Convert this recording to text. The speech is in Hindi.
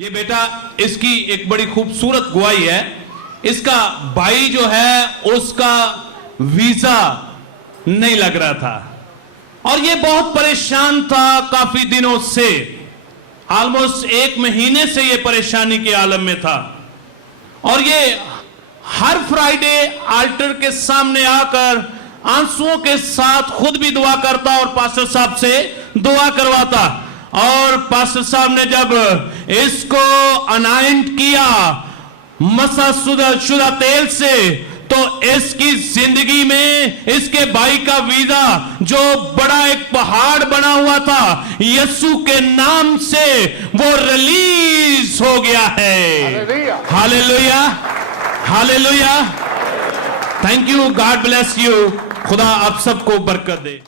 ये बेटा इसकी एक बड़ी खूबसूरत गवाही है। इसका भाई जो है उसका वीजा नहीं लग रहा था और ये बहुत परेशान था काफी दिनों से, ऑलमोस्ट 1 महीने से ये परेशानी के आलम में था और ये हर फ्राइडे आल्टर के सामने आकर आंसुओं के साथ खुद भी दुआ करता और पास्टर साहब से दुआ करवाता। और पास्टर साहब ने जब इसको अनाइंट किया मसा शुदा तेल से, तो इसकी जिंदगी में इसके भाई का वीजा जो बड़ा एक पहाड़ बना हुआ था यीशु के नाम से वो रिलीज हो गया है। Hallelujah, hallelujah. Thank you, God bless you. खुदा आप सबको बरकत दे।